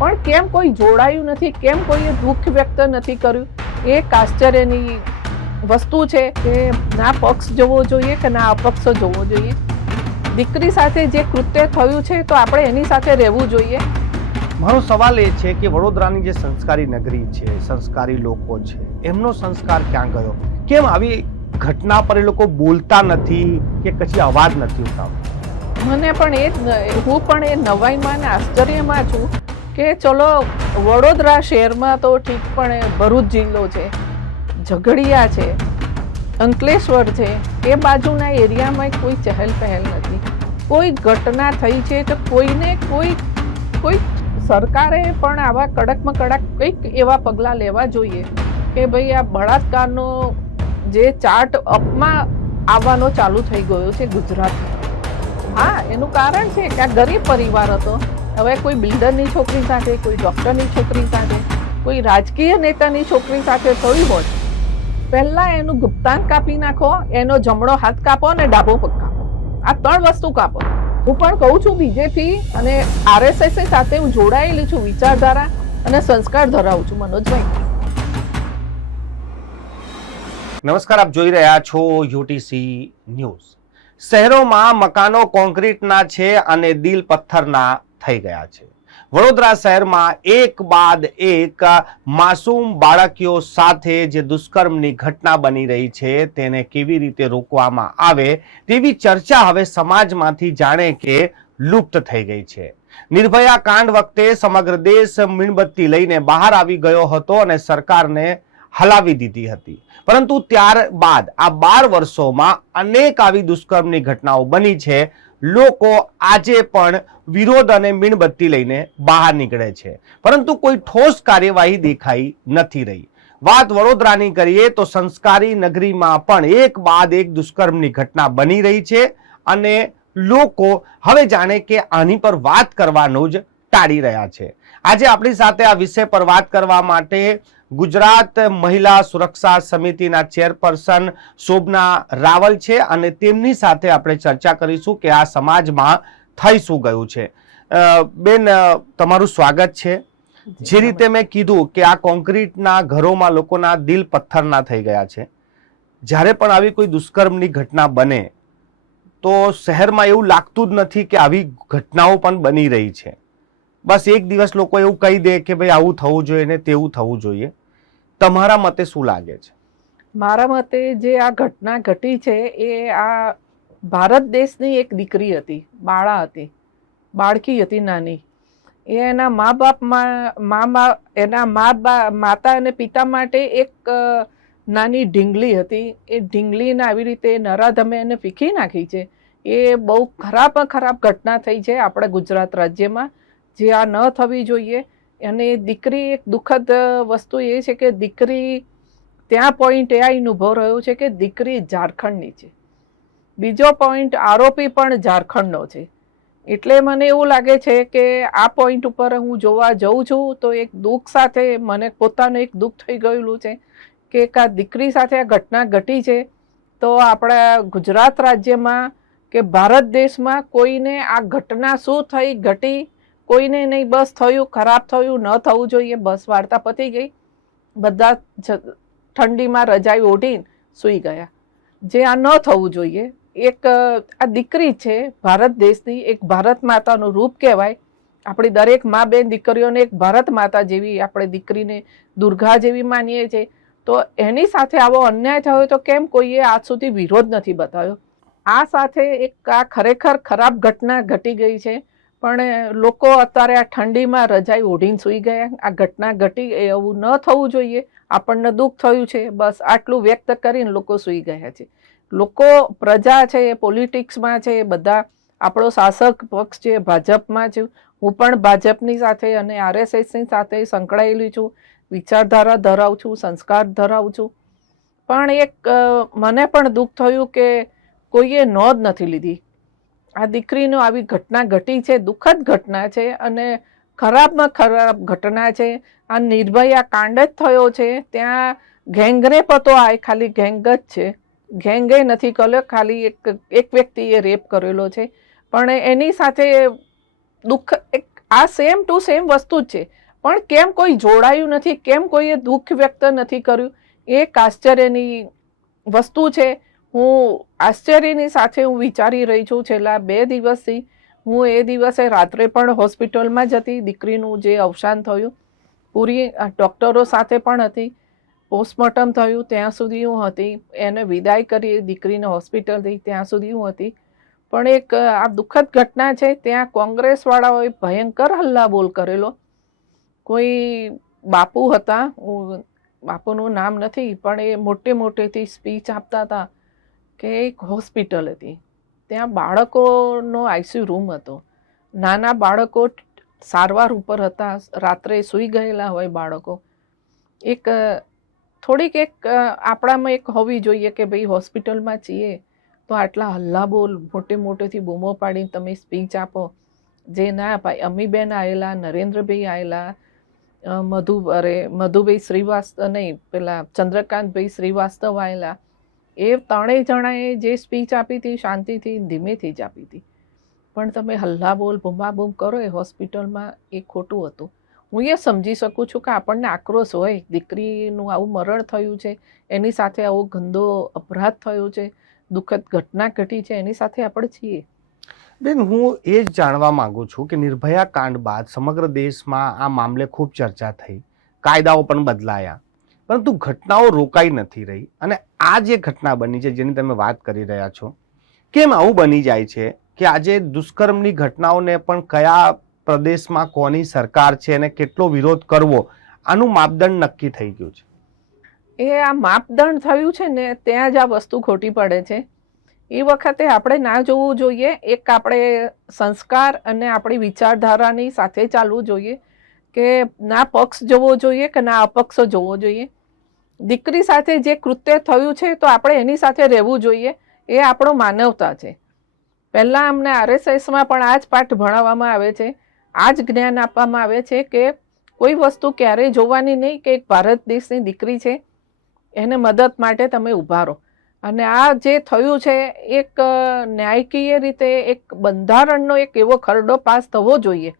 પણ કેમ કોઈ જોડાયું નથી, કેમ કોઈએ દુઃખ વ્યક્ત નથી કર્યું, એક આશ્ચર્યની વસ્તુ છે કે ના પક્ષ જોવો જોઈએ કે ના અપક્ષ જોવો જોઈએ. દીકરી સાથે જે કૃત્ય થયું છે તો આપણે એની સાથે રહેવું જોઈએ. મારો સવાલ એ છે કે વડોદરાની જે સંસ્કારી નગરી છે, સંસ્કારી લોકો છે, એમનો સંસ્કાર ક્યાં ગયો? કેમ આવી ઘટના પર એ લોકો બોલતા નથી કે કશી અવાજ નથી ઉઠાવતા? મને પણ હું પણ એ નવાઈમાં ને આશ્ચર્યમાં છું કે ચલો વડોદરા શહેરમાં તો ઠીક, પણ ભરૂચ જિલ્લો છે, ઝઘડિયા છે, અંકલેશ્વર છે, એ બાજુના એરિયામાં કોઈ ચહેલ પહેલ નથી. કોઈ ઘટના થઈ છે તો કોઈને કોઈ સરકારે પણ આવા કડકમાં કડક કંઈક એવા પગલાં લેવા જોઈએ કે ભાઈ આ બળાત્કારનો જે ચાર્ટ અપમાં આવવાનો ચાલુ થઈ ગયો છે ગુજરાતમાં. હા, એનું કારણ છે કે આ ગરીબ પરિવાર હતો. હવે કોઈ બિલ્ડરની છોકરી સાથે, કોઈ ડૉક્ટરની છોકરી સાથે, કોઈ રાજકીય નેતાની છોકરી સાથે થયું હોત, પહેલાં એનું ગુપ્તાંગ કાપી નાખો, એનો જમણો હાથ કાપો અને ડાબો પગ કાપો. આ 3 વસ્તુ કાપો. હું પણ કહું છું બીજેપી અને RSS સાથે હું જોડાયેલી છું, વિચારધારા અને સંસ્કાર ધરાવું છું. મનોજભાઈ નમસ્કાર, આપ જોઈ રહ્યા છો UTC ન્યૂઝ. શહેરોમાં મકાનો કોન્ક્રીટના છે અને દિલ પથ્થરના થઈ ગયા છે. વડોદરા શહેરમાં એક બાદ એક માસૂમ બાળકીઓ સાથે જે દુષ્કર્મની ઘટના બની રહી છે તેને કેવી રીતે રોકવામાં આવે તેવી ચર્ચા હવે સમાજમાંથી જાણે કે લુપ્ત થઈ ગઈ છે. નિર્ભયા કાંડ વખતે સમગ્ર દેશ મીણબત્તી લઈને બહાર આવી ગયો હતો અને સરકારને હલાવી દીધી હતી, પરંતુ ત્યારબાદ આ 12 વર્ષોમાં અનેક આવી દુષ્કર્મની ઘટનાઓ બની છે. લોકો આજે પણ વિરોધ અને મીણબત્તી લઈને બહાર નીકળે છે, પરંતુ કોઈ ઠોસ કાર્યવાહી દેખાઈ નથી રહી. વાત વડોદરાની કરીએ તો સંસ્કારી નગરીમાં પણ એક બાદ એક દુષ્કર્મની ઘટના બની રહી છે અને લોકો હવે જાણે કે આની પર વાત કરવાનું જ ટાળી રહ્યા છે. આજે આપણી સાથે આ વિષય પર વાત કરવા માટે ગુજરાત મહિલા સુરક્ષા સમિતિના ચેરપર્સન શોભના રાવલ છે અને તેમની સાથે આપણે ચર્ચા કરીશું કે આ સમાજમાં થઈ શું ગયું છે. બેન, તમારું સ્વાગત છે. જે રીતે મેં કીધું કે આ કોન્ક્રીટના ઘરોમાં લોકોના દિલ પથ્થરના થઈ ગયા છે. જ્યારે પણ આવી કોઈ દુષ્કર્મની ઘટના બને તો શહેરમાં એવું લાગતું જ નથી કે આવી ઘટનાઓ પણ બની રહી છે. બસ એક દિવસ લોકો એવું કહી દે કે ભાઈ આવું થવું જોઈએ ને તેવું થવું જોઈએ. તમારા મતે શું લાગે છે? મારા મતે જે આ ઘટના ઘટી છે એ આ ભારત દેશની એક દીકરી હતી, બાળકી હતી નાની. એ એના માતા અને પિતા માટે એક નાની ઢીંગલી હતી. એ ઢીંગલીને આવી રીતે નરાધમે એને ફીંકી નાખી છે. એ બહુ ખરાબ ઘટના થઈ છે આપણે ગુજરાત રાજ્યમાં, જે આ ન થવી જોઈએ. અને દીકરી, એક દુઃખદ વસ્તુ એ છે કે દીકરી ત્યાં પોઈન્ટ એ આવીને ઊભો રહ્યો છે કે દીકરી ઝારખંડની છે. બીજો પોઈન્ટ, આરોપી પણ ઝારખંડનો છે. એટલે મને એવું લાગે છે કે આ પોઈન્ટ ઉપર હું જોવા જઉં છું તો એક દુઃખ સાથે મને પોતાનું એક દુઃખ થઈ ગયેલું છે કે આ દીકરી સાથે આ ઘટના ઘટી છે. તો આપણા ગુજરાત રાજ્યમાં કે ભારત દેશમાં કોઈને આ ઘટના શું થઈ ઘટી કોઈને નહીં, બસ થયું, ખરાબ થયું, ન થવું જોઈએ, બસ વાર્તા પતી ગઈ. બધા ઠંડીમાં રજાઈ ઓઢીને સૂઈ ગયા, જે આ ન થવું જોઈએ. એક આ દીકરી છે ભારત દેશની, એક ભારત માતાનું રૂપ કહેવાય. આપણી દરેક મા બેન દીકરીઓને એક ભારત માતા જેવી, આપણે દીકરીને દુર્ગા જેવી માનીએ છીએ. તો એની સાથે આવો અન્યાય થયો તો કેમ કોઈએ આજ સુધી વિરોધ નથી બતાવ્યો? આ સાથે એક આ ખરેખર ખરાબ ઘટના ઘટી ગઈ છે, પણ લોકો અત્યારે આ ઠંડીમાં રજાઈ ઓઢીને સૂઈ ગયા. આ ઘટના ઘટી, એવું ન થવું જોઈએ. આપણને દુઃખ થયું છે, બસ આટલું વ્યક્ત કરીને લોકો સૂઈ ગયા છે. લોકો, પ્રજા છે, પોલિટિક્સમાં છે, બધા આપણો શાસક પક્ષ છે, ભાજપમાં છે. હું પણ ભાજપની સાથે અને RSSની સાથે સંકળાયેલી છું, વિચારધારા ધરાવું છું, સંસ્કાર ધરાવું છું. પણ એક મને પણ દુઃખ થયું કે કોઈએ નોંધ નથી લીધી. આ દીકરીનો આવી ઘટના ઘટી છે, દુઃખદ ઘટના છે અને ખરાબમાં ખરાબ ઘટના છે. આ નિર્ભયા કાંડ જ થયો છે. ત્યાં ગેંગરેપ હતો, આ ખાલી ગેંગ જ છે, ગેંગે નથી કર્યો, ખાલી એક વ્યક્તિએ રેપ કરેલો છે. પણ એની સાથે દુઃખ, એક આ સેમ ટુ સેમ વસ્તુ જ છે, પણ કેમ કોઈ જોડાયું નથી, કેમ કોઈએ દુઃખ વ્યક્ત નથી કર્યું, એ એક આશ્ચર્યની વસ્તુ છે. હું આશ્ચર્યની સાથે હું વિચારી રહી છું છેલ્લા 2 દિવસથી. હું એ દિવસે રાત્રે પણ હોસ્પિટલમાં જ હતી, દીકરીનું જે અવસાન થયું, પૂરી ડૉક્ટરો સાથે પણ હતી, પોસ્ટમોર્ટમ થયું ત્યાં સુધી હું હતી, એને વિદાય કરી દીકરીને હોસ્પિટલથી ત્યાં સુધી હું હતી. પણ એક આ દુઃખદ ઘટના છે, ત્યાં કોંગ્રેસવાળાઓએ ભયંકર હલ્લાબોલ કરેલો. કોઈ બાપુ હતા, બાપુનું નામ નથી, પણ એ મોટેથી સ્પીચ આપતા હતા કે એક હોસ્પિટલ હતી, ત્યાં બાળકોનો આઈસીયુ રૂમ હતો, નાના બાળકો સારવાર ઉપર હતા, રાત્રે સૂઈ ગયેલા હોય બાળકો. એક થોડીક એક આપણામાં એક હોવી જોઈએ કે ભાઈ હોસ્પિટલમાં છીએ તો આટલા હલ્લાબોલ મોટેથી બૂમો પાડીને તમે સ્પીચ આપો, જે ના અપાય. અમીબેન આવેલા, નરેન્દ્રભાઈ આવેલા, મધુભાઈ શ્રીવાસ્તવ નહીં, પેલા ચંદ્રકાંતભાઈ શ્રીવાસ્તવ આવેલા. એ 3 જણાએ જે સ્પીચ આપી હતી શાંતિથી ધીમેથી જ આપી હતી, પણ તમે હલ્લાબોલ બૂમાબૂમ કરો એ હોસ્પિટલમાં, એ ખોટું હતું. હું એ સમજી શકું છું કે આપણને આક્રોશ હોય, દીકરીનું આવું મરણ થયું છે, એની સાથે આવો ગંદો અપરાધ થયો છે, દુઃખદ ઘટના ઘટી છે, એની સાથે આપણે છીએ. બેન, હું એ જ જાણવા માંગુ છું કે નિર્ભયા કાંડ બાદ સમગ્ર દેશમાં આ મામલે ખૂબ ચર્ચા થઈ, કાયદાઓ પણ બદલાયા, પરંતુ ઘટનાઓ રોકાઈ નથી રહી. અને આ જે ઘટના બની છે જેની તમે વાત કરી રહ્યા છો, કેમ આવું બની જાય છે કે આજે દુષ્કર્મની ઘટનાઓને પણ કયા પ્રદેશમાં કોની સરકાર છે અને કેટલો વિરોધ કરવો, આનું માપદંડ નક્કી થઈ ગયું છે? એ આ માપદંડ થયું છે ને ત્યાં જ આ વસ્તુ ખોટી પડે છે. એ વખતે આપણે ના જોવું જોઈએ. એક આપણે સંસ્કાર અને આપણી વિચારધારાની સાથે ચાલવું જોઈએ કે ના પક્ષ જોવો જોઈએ કે ના અપક્ષ જોવો જોઈએ. દીકરી સાથે જે કૃત્ય થયું છે તો આપણે એની સાથે રહેવું જોઈએ, એ આપણો માનવતા છે. પહેલાં અમને RSSમાં પણ આ જ પાઠ ભણાવવામાં આવે છે, આ જ જ્ઞાન આપવામાં આવે છે કે કોઈ વસ્તુ ક્યારેય જોવાની નહીં કે એક ભારત દેશની દીકરી છે, એને મદદ માટે તમે ઊભા રહો. અને આ જે થયું છે એક ન્યાયકીય રીતે એક બંધારણનો એક એવો ખરડો પાસ થવો જોઈએ.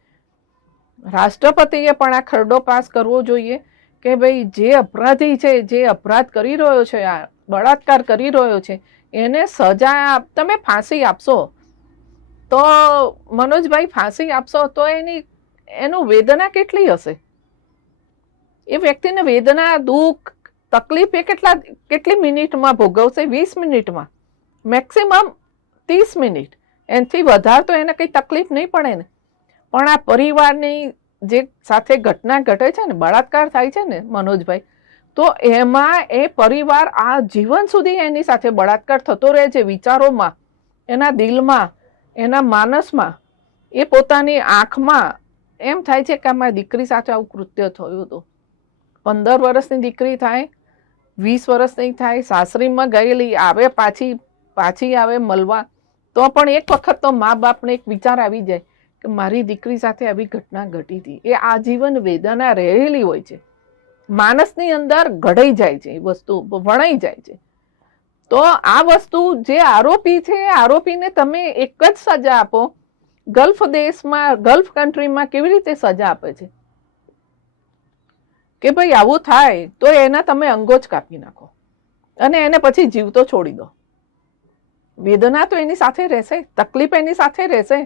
રાષ્ટ્રપતિએ પણ આ ખરડો પાસ કરવો જોઈએ કે ભાઈ જે અપરાધી છે, જે અપરાધ કરી રહ્યો છે, આ બળાત્કાર કરી રહ્યો છે, એને સજા તમે ફાંસી આપશો તો મનોજભાઈ, ફાંસી આપશો તો એનું વેદના કેટલી હશે? એ વ્યક્તિને વેદના, દુઃખ, તકલીફ એ કેટલી મિનિટમાં ભોગવશે? 20 મિનિટમાં, મેક્સિમમ 30 મિનિટ. એનાથી વધારે તો એને કંઈ તકલીફ નહીં પડે ને. પણ આ પરિવારની જે સાથે ઘટના ઘટે છે ને, બળાત્કાર થાય છે ને મનોજભાઈ, તો એમાં એ પરિવાર આ જીવન સુધી એની સાથે બળાત્કાર થતો રહે છે, વિચારોમાં, એના દિલમાં, એના માનસમાં, એ પોતાની આંખમાં એમ થાય છે કે અમારી દીકરી સાથે આવું કૃત્ય થયું હતું. 15 વર્ષની દીકરી થાય, 20 વર્ષની થાય, સાસરીમાં ગયેલી આવે, પાછી આવે મળવા, તો પણ એક વખત તો મા બાપને એક વિચાર આવી જાય કે મારી દીકરી સાથે આવી ઘટના ઘટી હતી. એ આજીવન વેદના રહેલી હોય છે, માણસની અંદર ઘડાઈ જાય છે, એ વસ્તુ વણાઈ જાય છે. તો આ વસ્તુ જે આરોપી છે, આરોપીને તમે એક જ સજા આપો. ગલ્ફ દેશમાં, ગલ્ફ કન્ટ્રીમાં કેવી રીતે સજા આપે છે કે ભાઈ આવું થાય તો એના તમે અંગો જ કાપી નાખો અને એને પછી જીવતો છોડી દો. વેદના તો એની સાથે રહેશે, તકલીફ એની સાથે રહેશે,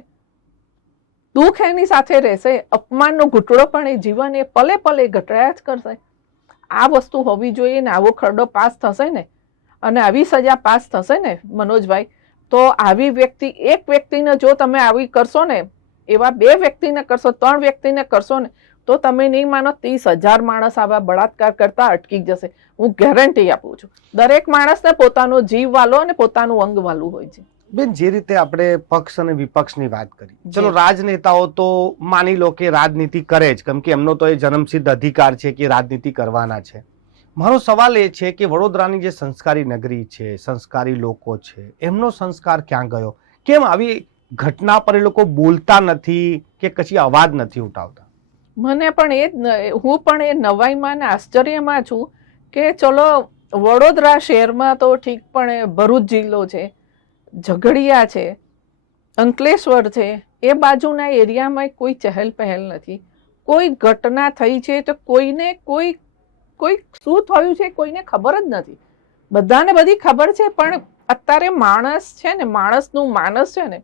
દુઃખ એની સાથે રહેશે, અપમાનનો ઘૂંટડો પણ એ જીવન એ પલે પલે ઘટાયા જ કરશે. આ વસ્તુ હોવી જોઈએ ને આવો ખરડો પાસ થશે ને અને આવી સજા પાસ થશે ને મનોજભાઈ, તો આવી વ્યક્તિ, એક વ્યક્તિને જો તમે આવી કરશો ને, એવા 2 વ્યક્તિને કરશો, 3 વ્યક્તિને કરશો ને, તો તમે નહીં માનો 30,000 માણસ આવા બળાત્કાર કરતા અટકી જશે. હું ગેરંટી આપું છું. દરેક માણસને પોતાનો જીવ વાલો અને પોતાનું અંગ વાલું હોય છે. બેન, જે રીતે આપણે પક્ષ અને વિપક્ષની વાત કરી, ચલો રાજનેતાઓ તો માની લો કે રાજનીતિ કરે જ, કેમ કે એમનો તો એ જન્મસિદ્ધ અધિકાર છે કે રાજનીતિ કરવાના છે. મારો સવાલ એ છે કે વડોદરાની જે સંસ્કારી નગરી છે, સંસ્કારી લોકો છે, એમનો સંસ્કાર ક્યાં ગયો? કેમ આવી ઘટના પર એ લોકો બોલતા નથી કે કશી અવાજ નથી ઉઠાવતા? મને પણ હું પણ એ નવાઈમાં ને આશ્ચર્યમાં છું કે ચલો વડોદરા શહેરમાં તો ઠીક, પણ ભરૂચ જિલ્લો છે, ઝઘડિયા છે, અંકલેશ્વર છે, એ બાજુના એરિયામાં કોઈ ચહેલ પહેલ નથી. કોઈ ઘટના થઈ છે તો કોઈને કોઈ શું થયું છે કોઈને ખબર જ નથી. બધાને બધી ખબર છે, પણ અત્યારે માણસ છે ને, માણસનું માનસ છે ને,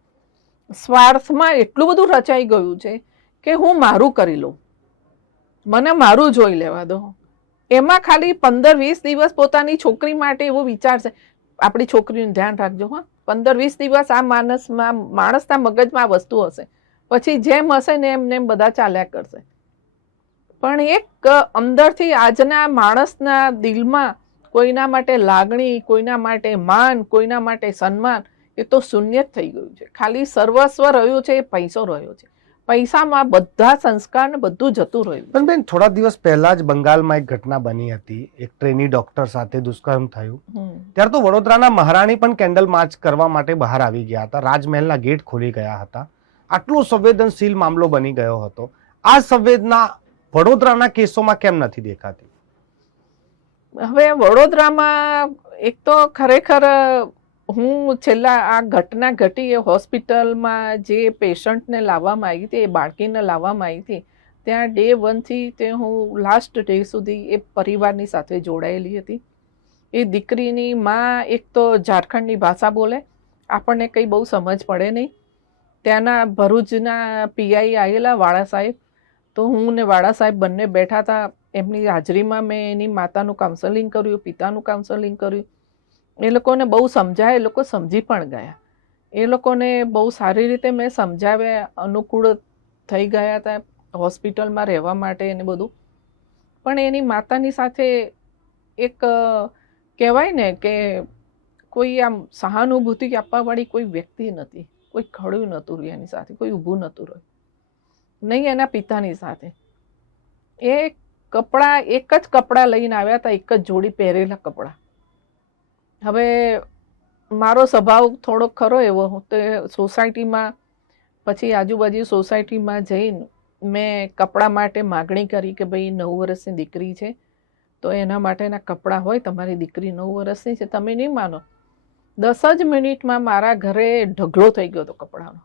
સ્વાર્થમાં એટલું બધું રચાઈ ગયું છે કે હું મારું કરી લઉં, મને મારું જોઈ લેવા દો. એમાં ખાલી 15-20 દિવસ પોતાની છોકરી માટે એવો વિચાર છે, આપણી છોકરીનું ધ્યાન રાખજો. હા, 15-20 દિવસ આ માણસના મગજમાં આ વસ્તુ હશે, પછી જેમ હશે ને એમ બધા ચાલ્યા કરશે. પણ એક અંદરથી આજના માણસના દિલમાં કોઈના માટે લાગણી, કોઈના માટે માન, કોઈના માટે સન્માન, એ તો શૂન્ય જ થઈ ગયું છે. ખાલી સર્વસ્વ રહ્યું છે એ પૈસો રહ્યો છે. પૈસામાં બધા સંસ્કાર ને બધું જતું રહ્યું. પણ બેન, થોડા દિવસ પહેલા જ બંગાળમાં એક ઘટના બની હતી, એક ટ્રેની ડોક્ટર સાથે દુષ્કર્મ થયું. ત્યારે તો વડોદરાના મહારાણી પણ કેન્ડલ માર્ચ કરવા માટે બહાર આવી ગયા હતા, રાજમહેલના ગેટ ખોલી ગયા હતા. આટલો સંવેદનશીલ મામલો બની ગયો હતો. આ સંવેદના વડોદરાના કેસોમાં કેમ નથી દેખાતી? હવે વડોદરામાં એક તો ખરેખર હું છેલ્લા આ ઘટના ઘટી એ હોસ્પિટલમાં જે પેશન્ટને લાવવામાં આવી હતી, એ બાળકીને લાવવામાં આવી હતી, ત્યાં ડે 1 થી તે હું લાસ્ટ ડે સુધી એ પરિવારની સાથે જોડાયેલી હતી. એ દીકરીની માં એક તો ઝારખંડની ભાષા બોલે, આપણને કંઈ બહુ સમજ પડે નહીં. ત્યાંના ભરૂચના પીઆઈ આવેલા વાળા સાહેબ, તો હું ને વાળા સાહેબ બંને બેઠા હતા. એમની હાજરીમાં મેં એની માતાનું કાઉન્સેલિંગ કર્યું, પિતાનું કાઉન્સેલિંગ કર્યું. એ લોકોને બહુ સમજાય, એ લોકો સમજી પણ ગયા. એ લોકોને બહુ સારી રીતે મેં સમજાવ્યા, અનુકૂળ થઈ ગયા હતા હોસ્પિટલમાં રહેવા માટે એને બધું. પણ એની માતાની સાથે એક કહેવાય ને કે કોઈ આમ સહાનુભૂતિ આપવાવાળી કોઈ વ્યક્તિ નથી, કોઈ ખડું નહોતું રહ્યું એની સાથે, કોઈ ઊભું નહોતું રહ્યું, નહીં એના પિતાની સાથે. એ કપડાં એક જ કપડાં લઈને આવ્યા હતા, એક જ જોડી પહેરેલા કપડાં. હવે મારો સ્વભાવ થોડો ખરો એવો, તો સોસાયટીમાં પછી આજુબાજુ સોસાયટીમાં જઈને મેં કપડાં માટે માગણી કરી કે ભાઈ 9 વર્ષની દીકરી છે તો એના માટેના કપડાં હોય, તમારી દીકરી 9 વર્ષની છે. તમે નહીં માનો, 10 જ મિનિટમાં મારા ઘરે ઢગલો થઈ ગયો હતો કપડાનો.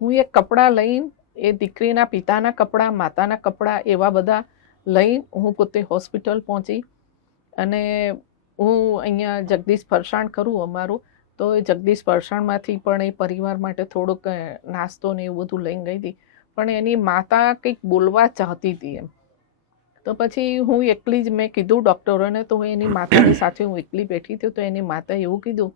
હું એ કપડાં લઈને, એ દીકરીના પિતાના કપડાં, માતાના કપડાં, એવા બધા લઈને હું પોતે હોસ્પિટલ પહોંચી. અને હું અહીંયા જગદીશ ફરસાણ કરું અમારું, તો એ જગદીશ ફરસાણમાંથી પણ એ પરિવાર માટે થોડોક નાસ્તો ને એવું બધું લઈને ગઈ હતી. પણ એની માતા કંઈક બોલવા ચાહતી હતી એમ, તો પછી હું એકલી જ મેં કીધું ડૉક્ટરોને, તો હું એની માતાની સાથે હું એકલી બેઠી હતી. તો એની માતાએ એવું કીધું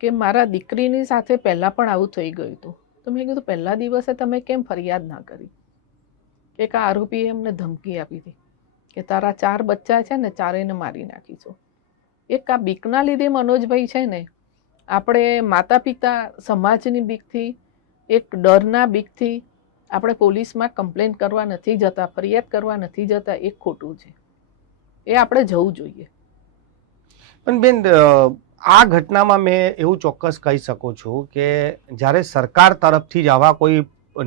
કે મારા દીકરીની સાથે પહેલાં પણ આવું થઈ ગયું હતું. તો મેં કીધું પહેલા દિવસે તમે કેમ ફરિયાદ ના કરી? એક આરોપીએ એમને ધમકી આપી હતી કે તારા 4 બચ્ચા છે ને, 4એને મારી નાખીશું. એક આ બીકના લીધે મનોજભાઈ છે ને, આપણે માતા પિતા સમાજની બીકથી, એક ડરના બીકથી આપણે પોલીસમાં કમ્પ્લેન કરવા નથી જતા, ફરિયાદ કરવા નથી જતા, એ ખોટું છે. એ આપણે જવું જોઈએ. પણ બેન, આ ઘટનામાં મેં એવું ચોક્કસ કહી શકું છું કે જ્યારે સરકાર તરફથી જ આવા કોઈ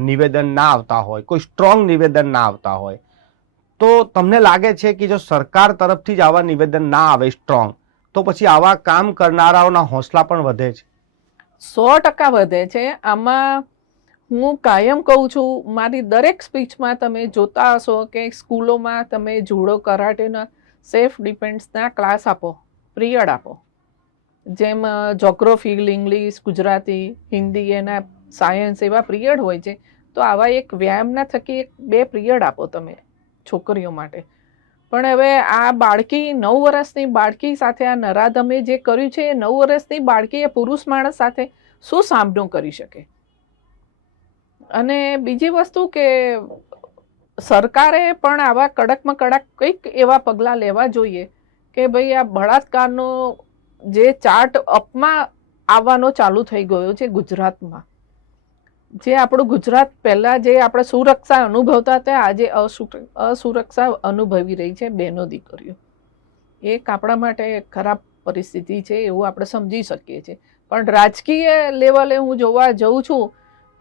નિવેદન ના આવતા હોય, કોઈ સ્ટ્રોંગ નિવેદન ના આવતા હોય, તો તમને લાગે છે કે જો સરકાર તરફથી જ આવા નિવેદન ના આવે સ્ટ્રોંગ, તો પછી આવા કામ કરનારાઓના હોંસલા પણ વધે છે? 100% વધે છે. આમાં હું કાયમ કહું છું, મારી દરેક સ્પીચમાં તમે જોતા હશો કે સ્કૂલોમાં તમે જુડો, કરાટેના, સેલ્ફ ડિફેન્સના ક્લાસ આપો, પિરિયડ આપો. જેમ જોગ્રાફી, ઇંગ્લિશ, ગુજરાતી, હિન્દી, એના સાયન્સ એવા પિરિયડ હોય છે. તો આવા એક વ્યાયામના થકી 2 પિરિયડ આપો તમે છોકરીઓ માટે. પણ હવે આ બાળકી, 9 વર્ષની બાળકી સાથે આ નરાધમે જે કર્યું છે, એ 9 વર્ષની બાળકી એ પુરુષ માણસ સાથે શું સામનો કરી શકે? અને બીજી વસ્તુ કે સરકારે પણ આવા કડકમાં કડક કંઈક એવા પગલાં લેવા જોઈએ કે ભાઈ આ બળાત્કારનો જે ચાર્ટ અપમાં આવવાનો ચાલુ થઈ ગયો છે ગુજરાતમાં, જે આપણું ગુજરાત પહેલાં જે આપણે સુરક્ષા અનુભવતા હતા, આજે અસુરક્ષા અનુભવી રહી છે બહેનો દીકરીઓ. એક આપણા માટે ખરાબ પરિસ્થિતિ છે એવું આપણે સમજી શકીએ છીએ. પણ રાજકીય લેવલે હું જોવા જઉં છું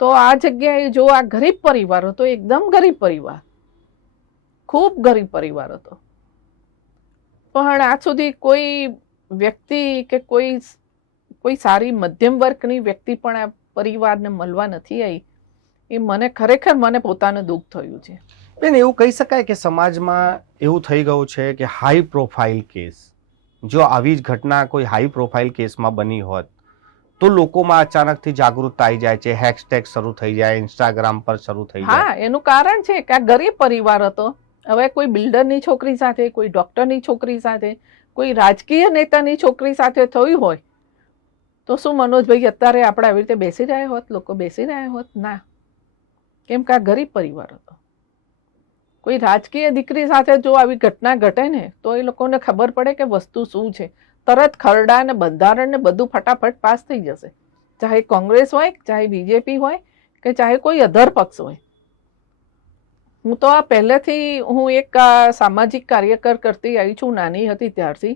તો આ જગ્યાએ જો આ ગરીબ પરિવાર હતો, એકદમ ગરીબ પરિવાર, ખૂબ ગરીબ પરિવાર હતો, પણ આજ સુધી કોઈ વ્યક્તિ કે કોઈ સારી મધ્યમ વર્ગની વ્યક્તિ પણ આ પરિવારને મળવા નથી આવી એ મને ખરેખર મને પોતાનું દુઃખ થયું છે. બેન, એવું કહી શકાય કે સમાજમાં એવું થઈ ગયું છે કે હાઈ પ્રોફાઇલ કેસ, જો આવી જ ઘટના કોઈ હાઈ પ્રોફાઇલ કેસમાં બની હોત તો લોકોમાં અચાનકથી જાગૃતતા આવી જાય છે, હેશટેગ શરૂ થઈ જાય, ઇન્સ્ટાગ્રામ પર શરૂ થઈ જાય. હા, એનું કારણ છે કે આ ગરીબ પરિવાર હતો. હવે કોઈ બિલ્ડરની છોકરી સાથે, કોઈ ડોક્ટરની છોકરી સાથે, કોઈ રાજકીય નેતાની છોકરી સાથે થયું હોય તો શું મનોજભાઈ અત્યારે આપણે આવી રીતે બેસી રહ્યા હોત, લોકો બેસી રહ્યા હોત? ના, કેમ કે આ ગરીબ પરિવાર હતો. કોઈ રાજકીય દીકરી સાથે જો આવી ઘટના ઘટે ને તો એ લોકોને ખબર પડે કે વસ્તુ શું છે. તરત ખરડા ને બંધારણ ને બધું ફટાફટ પાસ થઈ જશે, ચાહે કોંગ્રેસ હોય, ચાહે બીજેપી હોય કે ચાહે કોઈ અધર પક્ષ હોય. હું તો આ પહેલેથી હું એક સામાજિક કાર્યકર કરતી આવી છું, નાની હતી ત્યારથી.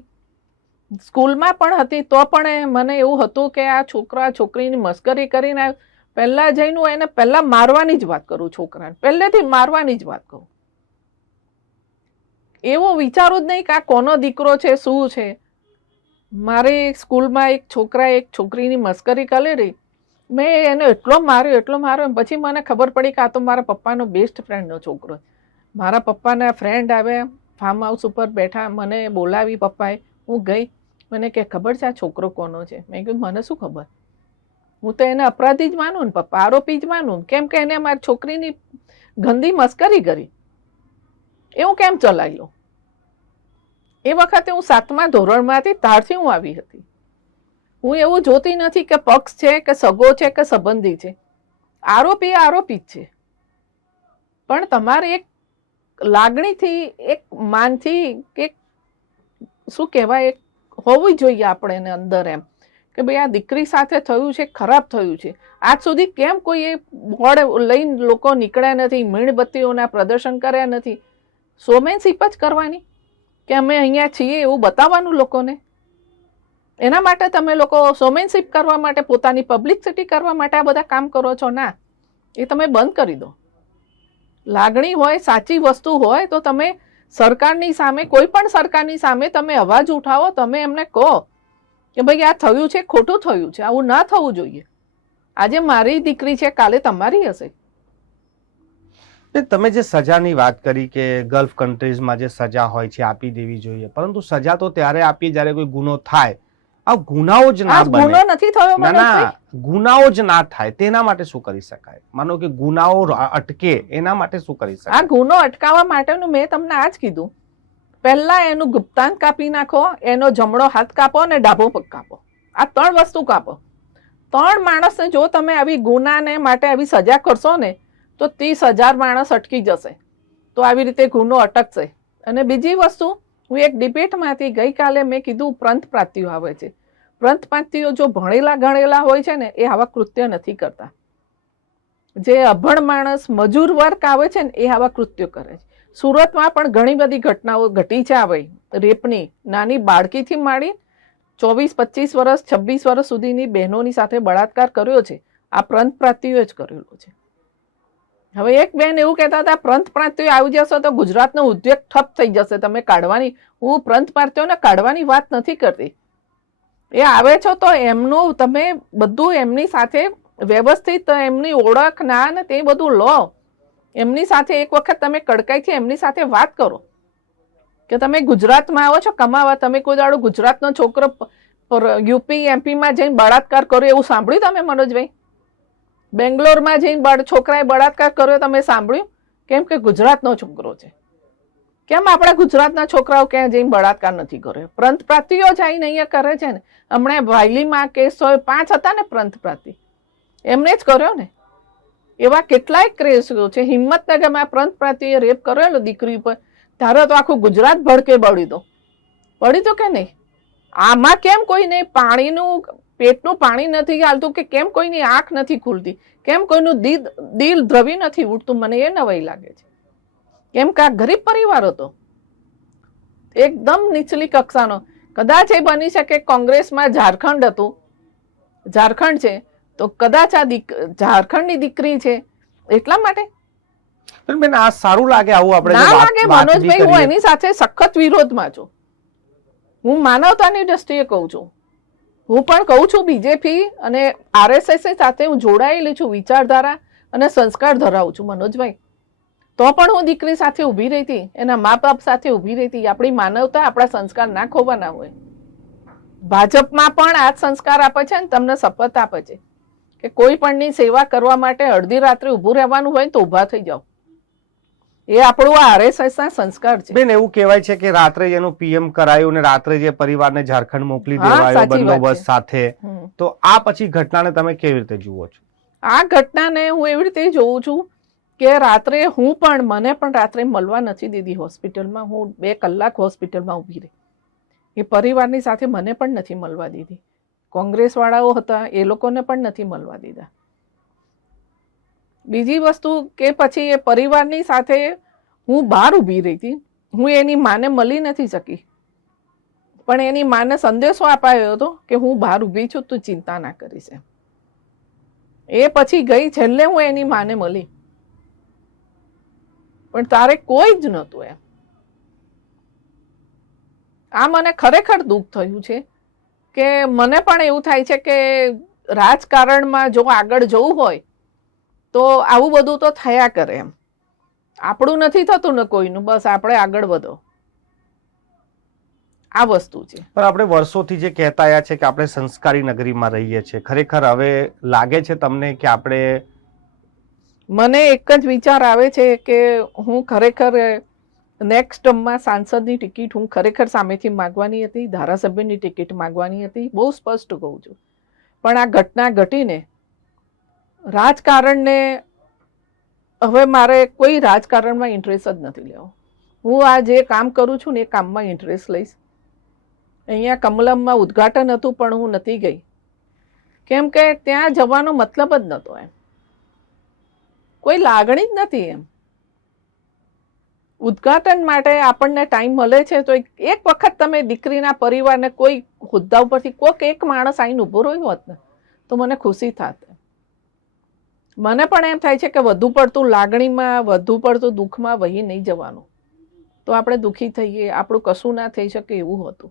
સ્કૂલમાં પણ હતી તો પણ મને એવું હતું કે આ છોકરા છોકરીની મસ્કરી કરીને પહેલા જઈને હું એને પહેલા મારવાની જ વાત કરું, છોકરાને પહેલેથી મારવાની જ વાત કરું. એવું વિચારું જ નહીં કે આ કોનો દીકરો છે, શું છે. મારી સ્કૂલમાં એક છોકરા એક છોકરીની મસ્કરી કરેલી, મેં એને એટલો માર્યો, પછી મને ખબર પડી કે આ તો મારા પપ્પાનો બેસ્ટ ફ્રેન્ડનો છોકરો. મારા પપ્પાના ફ્રેન્ડ આવ્યા, ફાર્મ હાઉસ ઉપર બેઠા, મને બોલાવી પપ્પાએ. હું ગઈ, મને કે ખબર છે આ છોકરો કોનો છે? મેં કીધું મને શું ખબર, હું તો એને અપરાધી જ માનું ને પપ્પા, આરોપી જ માનું, કેમ કે એને મારી છોકરીની ગંદી મસ્કરી કરી. એવું કેમ ચલાવી લો? એ વખતે હું 7મા ધોરણમાં હતી, ત્યારથી હું આવી હતી. હું એવું જોતી નથી કે પક્ષ છે કે સગો છે કે સંબંધી છે. આરોપી આરોપી જ છે, પણ તમારે એક લાગણીથી, એક માનથી, કે શું કહેવાય, એક હોવું જોઈએ આપણે અંદર એમ કે ભાઈ આ દીકરી સાથે થયું છે, ખરાબ થયું છે. આજ સુધી કેમ કોઈ એ બોર્ડ લઈને લોકો નીકળ્યા નથી, મીણબત્તીઓના પ્રદર્શન કર્યા નથી? શોમેનશીપ જ કરવાની કે અમે અહીંયા છીએ એવું બતાવવાનું લોકોને. એના માટે તમે લોકો શોમેનશીપ કરવા માટે, પોતાની પબ્લિસિટી કરવા માટે આ બધા કામ કરો છો? ના, એ તમે બંધ કરી દો. લાગણી હોય, સાચી વસ્તુ હોય તો તમે સરકારની સામે, કોઈ પણ સરકારની સામે તમે અવાજ ઉઠાવો. તમે એમને કહો કે ભાઈ આ થયું છે, ખોટું થયું છે, આવું ના થવું જોઈએ. આજે મારી દીકરી છે, કાલે તમારી હશે. તમે જે સજાની વાત કરી કે ગલ્ફ કન્ટ્રીઝમાં જે સજા હોય છે આપી દેવી જોઈએ, પરંતુ સજા તો ત્યારે આપી જ્યારે કોઈ ગુનો થાય. આ ગુનાઓ જ ના બને. ગુનો નથી થયો, ના, ગુનાઓ જ ના થાય તેના માટે શું કરી શકાય? માનો કે ગુનાઓ અટકે એના માટે શું કરી શકાય? આ ગુનો અટકાવવા માટેનું મેં તમને આ જ કીધું. પહેલા એનું ગુપ્તાંગ કાપી નાખો, એનો જમણો હાથ કાપો અને ડાબો પગ કાપો. આ 3 વસ્તુ કાપો. 3 માણસને જો તમે આવી ગુનાને માટે આવી સજા કરશો ને તો 30,000 માણસ અટકી જશે. તો આવી રીતે ગુનો અટકશે. અને બીજી વસ્તુ, હું એક ડિબેટમાંથી ગઈકાલે મેં કીધું, પ્રાંત પ્રાંતિયો આવે છે. પ્રાંત પ્રાંતિયો જો ભણેલા ગણેલા હોય છે ને એ આવા કૃત્ય નથી કરતા. જે અભણ માણસ, મજૂર વર્ગ આવે છે ને એ આવા કૃત્યો કરે છે. સુરતમાં પણ ઘણી બધી ઘટનાઓ ઘટી છે આવી રેપની. નાની બાળકીથી માંડી 24-25 વર્ષ, 26 વર્ષ સુધીની બહેનોની સાથે બળાત્કાર કર્યો છે. આ પ્રાંત પ્રાંતિયો જ કરેલો છે. હવે એક બેન એવું કહેતા હતા, પ્રાંત પ્રાંતિયો આવી જશે તો ગુજરાતનો ઉદ્યોગ ઠપ થઈ જશે, તમે કાઢવાની. હું પ્રાંત પ્રાંતિયોને કાઢવાની વાત નથી કરતી. એ આવે છો તો એમનું તમે બધું એમની સાથે વ્યવસ્થિત, એમની ઓળખ, જ્ઞાન તે બધું લો. એમની સાથે એક વખત તમે કડકાઈથી એમની સાથે વાત કરો કે તમે ગુજરાતમાં આવો છો કમાવા, તમે કોઈ દાડો ગુજરાતનો છોકરો યુપી એમપીમાં જઈને બળાત્કાર કર્યો એવું સાંભળ્યું તમે મનોજભાઈ? બેંગ્લોરમાં જઈને છોકરાએ બળાત્કાર કર્યો તમે સાંભળ્યું? કેમ કે ગુજરાતનો છોકરો છે. કેમ આપણા ગુજરાતના છોકરાઓ ક્યાં જઈને બળાત્કાર નથી કર્યો? પ્રાંત પ્રાંતિયો જઈને અહીંયા કરે છે ને. હમણાં વાયલીમાં કેસ 5 હતા ને પ્રાંત પ્રાંતિ, એમને જ કર્યો ને. એવા કેટલાય કેસો છે. હિંમતનગરમાં પ્રાંત પ્રાંતિએ રેપ કરેલો દીકરી ઉપર, ત્યારે તો આખું ગુજરાત ભડકે બળી દો. બળી દો કે નહીં? આમાં કેમ કોઈને પાણીનું, પેટનું પાણી નથી હાલતું? કે કેમ કોઈની આંખ નથી ખુલતી? કેમ કોઈનું દિલ દ્રવી નથી ઉઠતું? મને એ નવાઈ લાગે છે. કેમ કે આ ગરીબ પરિવાર હતો, એકદમ નીચલી કક્ષાનો. કદાચ એ બની શકે કોંગ્રેસમાં ઝારખંડ હતું, ઝારખંડ છે તો કદાચ આ ઝારખંડની દીકરી છે એટલા માટે. બેન, આ સારું લાગે આવું આપણે ના લાગે મનોજભાઈ, હું એની સાથે સખત વિરોધમાં છું. હું માનવતાની દ્રષ્ટિએ કહું છું. હું પણ કહું છું બીજેપી અને આરએસએસ સાથે હું જોડાયેલી છું વિચારધારા અને સંસ્કાર ધરાવું છું મનોજભાઈ. તો પણ હું દીકરી સાથે ઊભી રહી હતી, એના મા બાપ સાથે ઊભી રહી હતી. આપણી માનવતા, આપણા સંસ્કાર ના ખોવાના હોય. ભાજપમાં પણ આ જ સંસ્કાર આપે છે ને તમને શપથ આપે છે કે કોઈ પણની સેવા કરવા માટે અડધી રાત્રે ઊભું રહેવાનું હોય તો ઊભા થઈ જાઓ. એ આપણું આ RSS ના સંસ્કાર છે. બેન, એવું કહેવાય છે કે રાત્રે જેનું PM કરાયું ને રાત્રે જે પરિવારને ઝારખંડ મોકલી હા, દેવાયો સાચી વાત બંદોબસ્ત છે. સાથે, તો આ પછી ઘટનાને તમે કેવી રીતે જુઓ છો? આ ઘટનાને હું એવી રીતે જોઉં છું કે રાત્રે મને પણ રાત્રે મળવા નથી દીધી હોસ્પિટલમાં. હું 2 કલાક હોસ્પિટલમાં ઊભી રહી. એ પરિવારની સાથે મને પણ નથી મળવા દીધી. કોંગ્રેસ વાળાઓ હતા, એ લોકોને પણ નથી મળવા દીધા. બીજી વસ્તુ કે પછી એ પરિવારની સાથે હું બહાર ઊભી રહી હતી. હું એની માને મળી નથી શકી, પણ એની માને સંદેશો અપાયો હતો કે હું બહાર ઊભી છું, તું ચિંતા ના કરીશ એમ. એ પછી ગઈ, છેલ્લે હું એની માને મળી, પણ તારે કોઈ જ નહોતું એમ. આ મને ખરેખર દુઃખ થયું છે કે મને પણ એવું થાય છે કે રાજકારણમાં જો આગળ જવું હોય તો આવું બધું તો થયા કરે એમ. આપણું નથી થતું ને કોઈનું, બસ આપણે આગળ વધો, આ વસ્તુ છે. પણ આપણે વર્ષોથી જે કહેતા આવ્યા છે કે આપણે સંસ્કારી નગરીમાં રહીએ છીએ, ખરેખર હવે લાગે છે તમને કે આપણે? મને એક જ વિચાર આવે છે કે હું ખરેખર નેક્સ્ટ ટર્મમાં સાંસદની ટિકિટ હું ખરેખર સામેથી માગવાની હતી, ધારાસભ્યની ટિકિટ માગવાની હતી, બહુ સ્પષ્ટ કહું છું. પણ આ ઘટના ઘટીને રાજકારણને હવે મારે કોઈ રાજકારણમાં ઇન્ટરેસ્ટ જ નથી લેવો. હું આ જે કામ કરું છું ને એ કામમાં ઇન્ટરેસ્ટ લઈશ. અહીંયા કમલમમાં ઉદ્ઘાટન હતું પણ હું નથી ગઈ, કેમ કે ત્યાં જવાનો મતલબ જ નહોતો એમ. કોઈ લાગણી જ નથી એમ. ઉદ્ઘાટન માટે આપણને ટાઈમ મળે છે તો એક વખત તમે દીકરીના પરિવારને કોઈ હોદ્દા ઉપરથી કોઈક એક માણસ આવીને ઊભો રહ્યો હોત ને તો મને ખુશી થાત. મને પણ એમ થાય છે કે વધુ પડતું લાગણીમાં, વધુ પડતું દુઃખમાં વહી નહીં જવાનું, તો આપણે દુઃખી થઈએ, આપણું કશું ના થઈ શકે એવું હતું.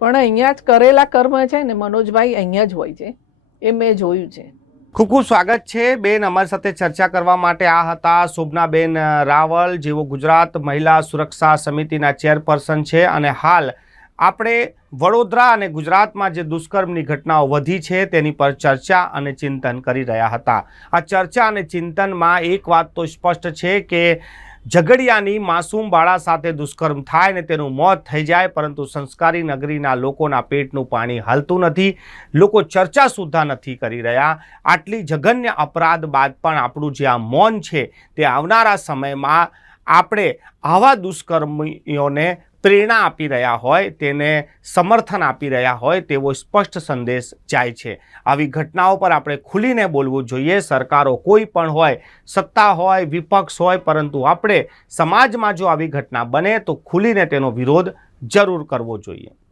પણ અહીંયા જ કરેલા કર્મ છે ને મનોજભાઈ, અહીંયા જ હોય છે, એ મેં જોયું છે. ખૂબ ખૂબ સ્વાગત છે બેન. અમારી સાથે ચર્ચા કરવા માટે આ હતા શોભનાબેન રાવલ, જેઓ ગુજરાત મહિલા સુરક્ષા સમિતિના ચેરપર્સન છે અને હાલ આપણે વડોદરા અને ગુજરાતમાં જે દુષ્કર્મની ઘટનાઓ વધી છે તેની પર ચર્ચા અને ચિંતન કરી રહ્યા હતા. આ ચર્ચા અને ચિંતનમાં એક વાત તો સ્પષ્ટ છે કે ઝઘડિયાની માસૂમ બાળા સાથે દુષ્કર્મ થાય ને તેનું મોત થઈ જાય, પરંતુ સંસ્કારી નગરીના લોકોના પેટનું પાણી હાલતું નથી. લોકો ચર્ચા સુદ્ધા નથી કરી રહ્યા. આટલી જઘન્ય અપરાધ બાદ પણ આપણું જે આ મૌન છે તે આવનારા સમયમાં આપણે આવા દુષ્કર્મીઓને પ્રેરણા આપી રહ્યા હોય, તેને સમર્થન આપી રહ્યા હોય તેવો સ્પષ્ટ સંદેશ જાય છે. આવી ઘટનાઓ પર આપણે ખુલીને બોલવું જોઈએ. સરકારો કોઈ પણ હોય, સત્તા હોય, વિપક્ષ હોય, પરંતુ આપણે સમાજમાં જો આવી ઘટના બને તો ખુલીને તેનો વિરોધ જરૂર કરવો જોઈએ.